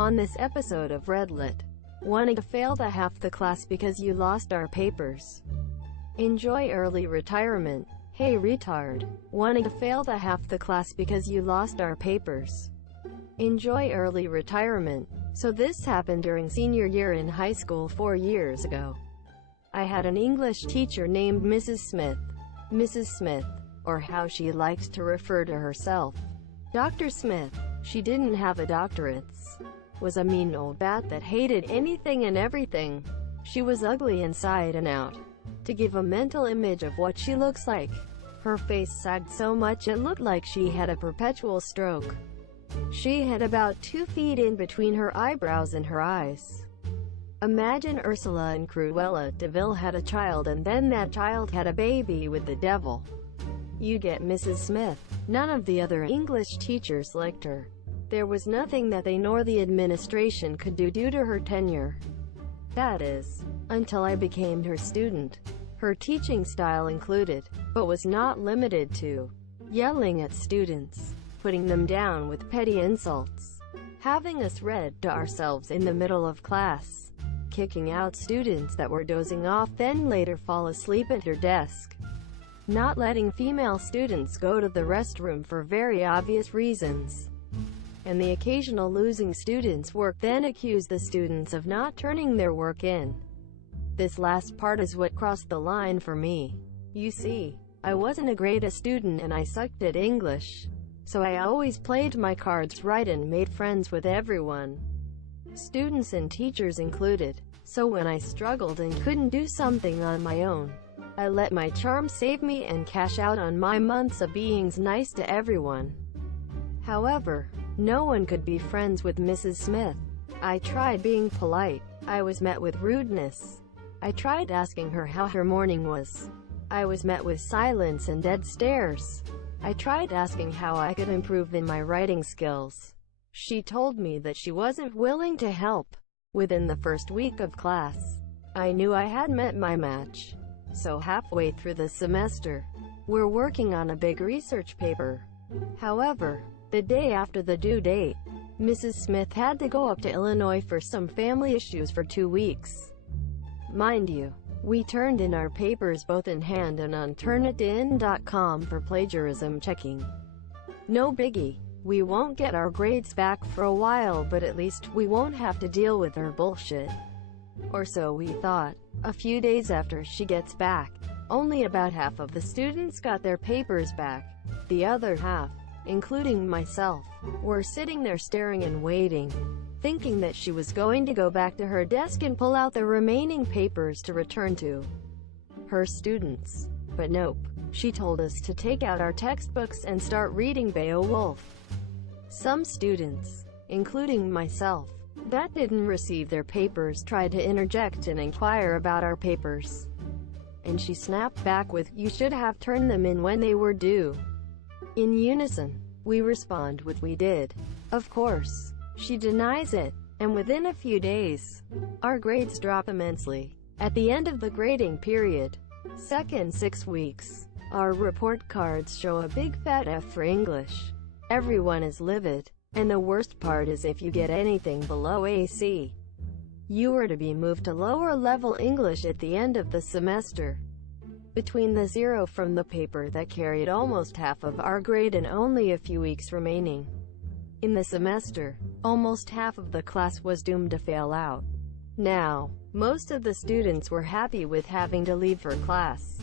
On this episode of Redlit, wanting to fail the half the class because you lost our papers. Enjoy early retirement. Hey retard. Wanting to fail the half the class because you lost our papers. Enjoy early retirement. So this happened during senior year in high school 4 years ago. I had an English teacher named Mrs. Smith. Mrs. Smith, or how she likes to refer to herself, Dr. Smith. She didn't have a doctorates. Was a mean old bat that hated anything and everything. She was ugly inside and out. To give a mental image of what she looks like, her face sagged so much it looked like she had a perpetual stroke. She had about 2 feet in between her eyebrows and her eyes. Imagine Ursula and Cruella de Vil had a child and then that child had a baby with the devil. You get Mrs. Smith. None of the other English teachers liked her. There was nothing that they nor the administration could do due to her tenure. That is, until I became her student. Her teaching style included, but was not limited to, yelling at students, putting them down with petty insults, having us read to ourselves in the middle of class, kicking out students that were dozing off then later fall asleep at her desk, not letting female students go to the restroom for very obvious reasons, and the occasional losing students' work, then accuse the students of not turning their work in. This last part is what crossed the line for me. You see, I wasn't a great student and I sucked at English. So I always played my cards right and made friends with everyone, students and teachers included. So when I struggled and couldn't do something on my own, I let my charm save me and cash out on my months of being nice to everyone. However, no one could be friends with Mrs. Smith. I tried being polite. I was met with rudeness. I tried asking her how her morning was. I was met with silence and dead stares. I tried asking how I could improve in my writing skills. She told me that she wasn't willing to help. Within the first week of class, I knew I had met my match. So halfway through the semester, we're working on a big research paper. However, the day after the due date, Mrs. Smith had to go up to Illinois for some family issues for 2 weeks. Mind you, we turned in our papers both in hand and on Turnitin.com for plagiarism checking. No biggie. We won't get our grades back for a while, but at least we won't have to deal with her bullshit. Or so we thought. A few days after she gets back, only about half of the students got their papers back. The other half, including myself, were sitting there staring and waiting, thinking that she was going to go back to her desk and pull out the remaining papers to return to her students. But nope. She told us to take out our textbooks and start reading Beowulf. Some students, including myself, that didn't receive their papers tried to interject and inquire about our papers. And she snapped back with, "You should have turned them in when they were due." In unison, we respond with, "We did." Of course, she denies it, and within a few days, our grades drop immensely. At the end of the grading period, second 6 weeks, our report cards show a big fat F for English. Everyone is livid. And the worst part is if you get anything below AC, you were to be moved to lower level English at the end of the semester. Between the 0 from the paper that carried almost half of our grade and only a few weeks remaining in the semester, almost half of the class was doomed to fail out. Now, most of the students were happy with having to leave for class.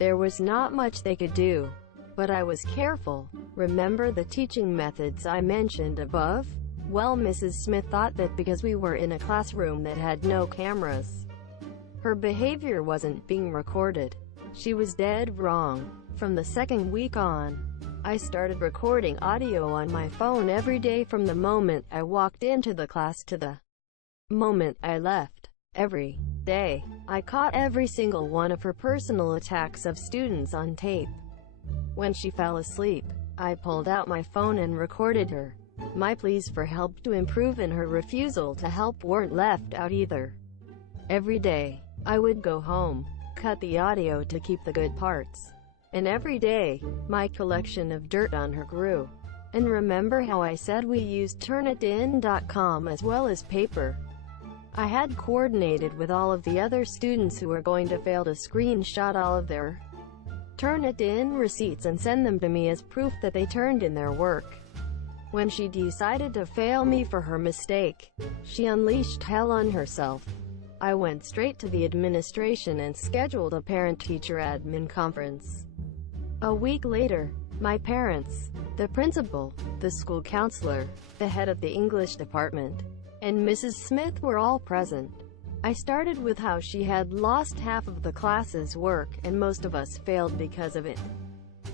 There was not much they could do. But I was careful. Remember the teaching methods I mentioned above? Well, Mrs. Smith thought that because we were in a classroom that had no cameras, her behavior wasn't being recorded. She was dead wrong. From the second week on, I started recording audio on my phone every day from the moment I walked into the class to the moment I left. Every day, I caught every single one of her personal attacks of students on tape. When she fell asleep, I pulled out my phone and recorded her. My pleas for help to improve and her refusal to help weren't left out either. Every day, I would go home, cut the audio to keep the good parts. And every day, my collection of dirt on her grew. And remember how I said we used Turnitin.com as well as paper? I had coordinated with all of the other students who were going to fail to screenshot all of their Turnitin receipts and send them to me as proof that they turned in their work. When she decided to fail me for her mistake, she unleashed hell on herself. I went straight to the administration and scheduled a parent-teacher admin conference. A week later, my parents, the principal, the school counselor, the head of the English department, and Mrs. Smith were all present. I started with how she had lost half of the class's work, and most of us failed because of it.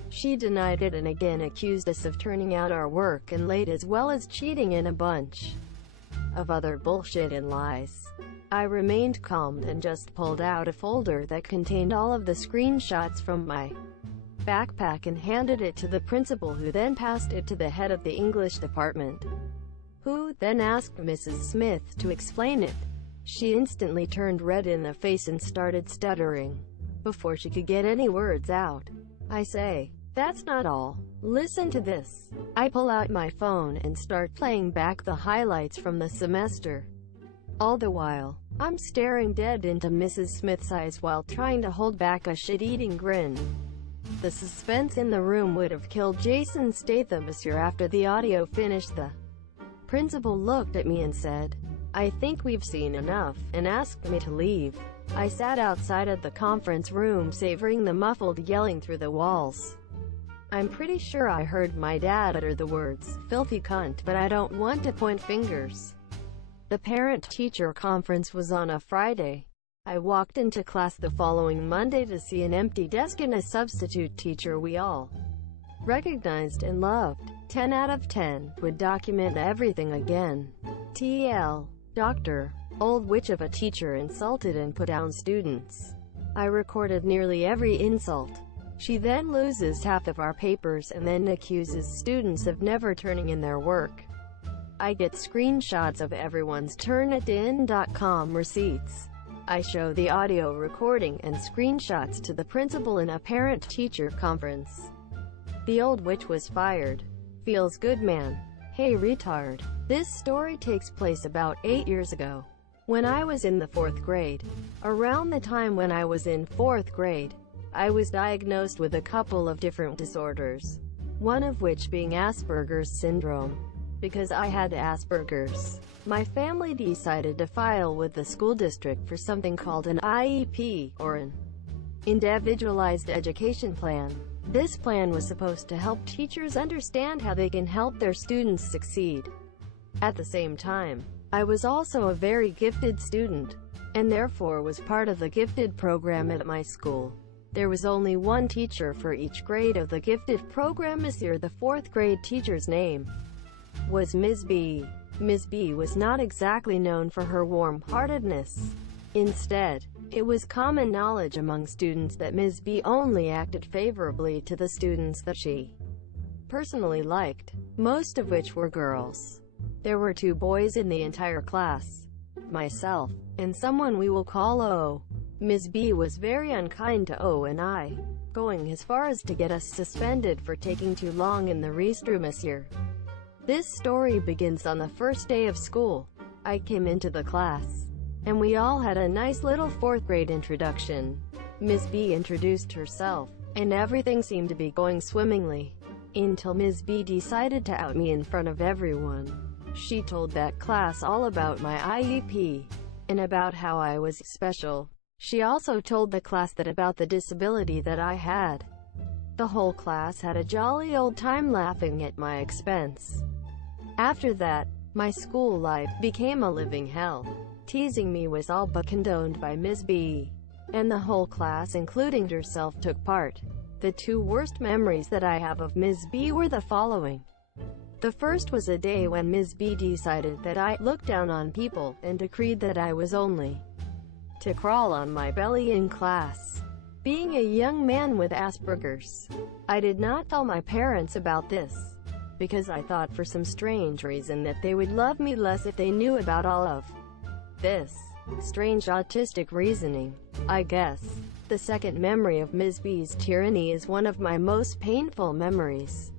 She denied it and again accused us of turning out our work and late as well as cheating and a bunch of other bullshit and lies. I remained calm and just pulled out a folder that contained all of the screenshots from my backpack and handed it to the principal, who then passed it to the head of the English department, who then asked Mrs. Smith to explain it. She instantly turned red in the face and started stuttering. Before she could get any words out, I say, "That's not all. Listen to this." I pull out my phone and start playing back the highlights from the semester. All the while, I'm staring dead into Mrs. Smith's eyes while trying to hold back a shit-eating grin. The suspense in the room would have killed Jason Statham after the audio finished. The principal looked at me and said, "I think we've seen enough," and asked me to leave. I sat outside of the conference room savoring the muffled yelling through the walls. I'm pretty sure I heard my dad utter the words, "filthy cunt," but I don't want to point fingers. The parent-teacher conference was on a Friday. I walked into class the following Monday to see an empty desk and a substitute teacher we all recognized and loved. 10 out of 10, would document everything again. TL. Dr. Old witch of a teacher insulted and put down students. I recorded nearly every insult. She then loses half of our papers and then accuses students of never turning in their work. I get screenshots of everyone's Turnitin.com receipts. I show the audio recording and screenshots to the principal in a parent-teacher conference. The old witch was fired. Feels good, man. Hey retard. This story takes place about 8 years ago, when I was in the 4th grade. Around the time when I was in 4th grade, I was diagnosed with a couple of different disorders, one of which being Asperger's syndrome. Because I had Asperger's, my family decided to file with the school district for something called an IEP, or an Individualized Education Plan. This plan was supposed to help teachers understand how they can help their students succeed. At the same time, I was also a very gifted student, and therefore was part of the gifted program at my school. There was only one teacher for each grade of the gifted program. The 4th grade teacher's name was Ms. B. Ms. B was not exactly known for her warm-heartedness. Instead, it was common knowledge among students that Ms. B only acted favorably to the students that she personally liked, most of which were girls. There were 2 boys in the entire class, myself, and someone we will call O. Ms. B was very unkind to O and I, going as far as to get us suspended for taking too long in the restroom. This story begins on the first day of school. I came into the class, and we all had a nice little 4th grade introduction. Ms. B introduced herself, and everything seemed to be going swimmingly, until Ms. B decided to out me in front of everyone. She told that class all about my IEP, and about how I was special. She also told the class that about the disability that I had. The whole class had a jolly old time laughing at my expense. After that, my school life became a living hell. Teasing me was all but condoned by Ms. B, and the whole class, including herself, took part. The 2 worst memories that I have of Ms. B were the following. The first was a day when Ms. B decided that I looked down on people, and decreed that I was only to crawl on my belly in class. Being a young man with Asperger's, I did not tell my parents about this, because I thought for some strange reason that they would love me less if they knew about all of this. Strange autistic reasoning, I guess. The second memory of Ms. B's tyranny is one of my most painful memories.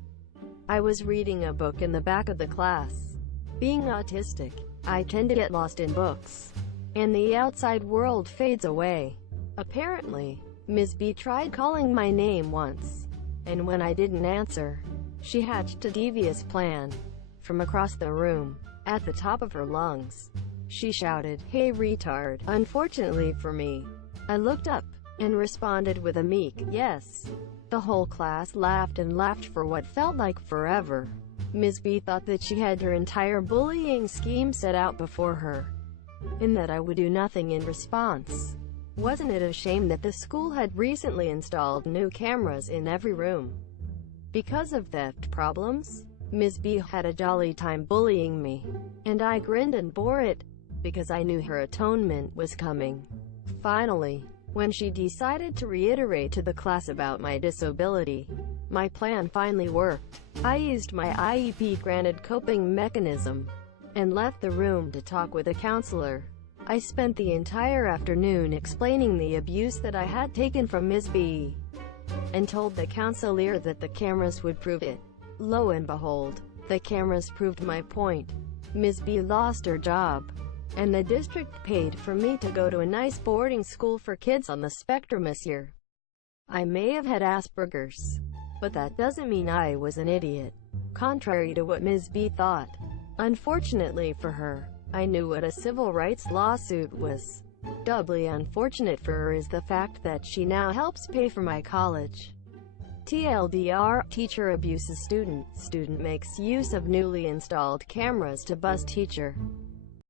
I was reading a book in the back of the class. Being autistic, I tend to get lost in books, and the outside world fades away. Apparently, Ms. B tried calling my name once, and when I didn't answer, she hatched a devious plan. From across the room, at the top of her lungs, she shouted, "Hey retard." Unfortunately for me, I looked up, and responded with a meek, "Yes." The whole class laughed and laughed for what felt like forever. Ms. B thought that she had her entire bullying scheme set out before her, and that I would do nothing in response. Wasn't it a shame that the school had recently installed new cameras in every room? Because of theft problems, Ms. B had a jolly time bullying me, and I grinned and bore it, because I knew her atonement was coming. Finally, when she decided to reiterate to the class about my disability, my plan finally worked. I used my IEP-granted coping mechanism, and left the room to talk with a counselor. I spent the entire afternoon explaining the abuse that I had taken from Ms. B, and told the counselor that the cameras would prove it. Lo and behold, the cameras proved my point. Ms. B lost her job, and the district paid for me to go to a nice boarding school for kids on the spectrum this year. I may have had Asperger's, but that doesn't mean I was an idiot, contrary to what Ms. B thought. Unfortunately for her, I knew what a civil rights lawsuit was. Doubly unfortunate for her is the fact that she now helps pay for my college. TLDR, teacher abuses student. Student makes use of newly installed cameras to bust teacher.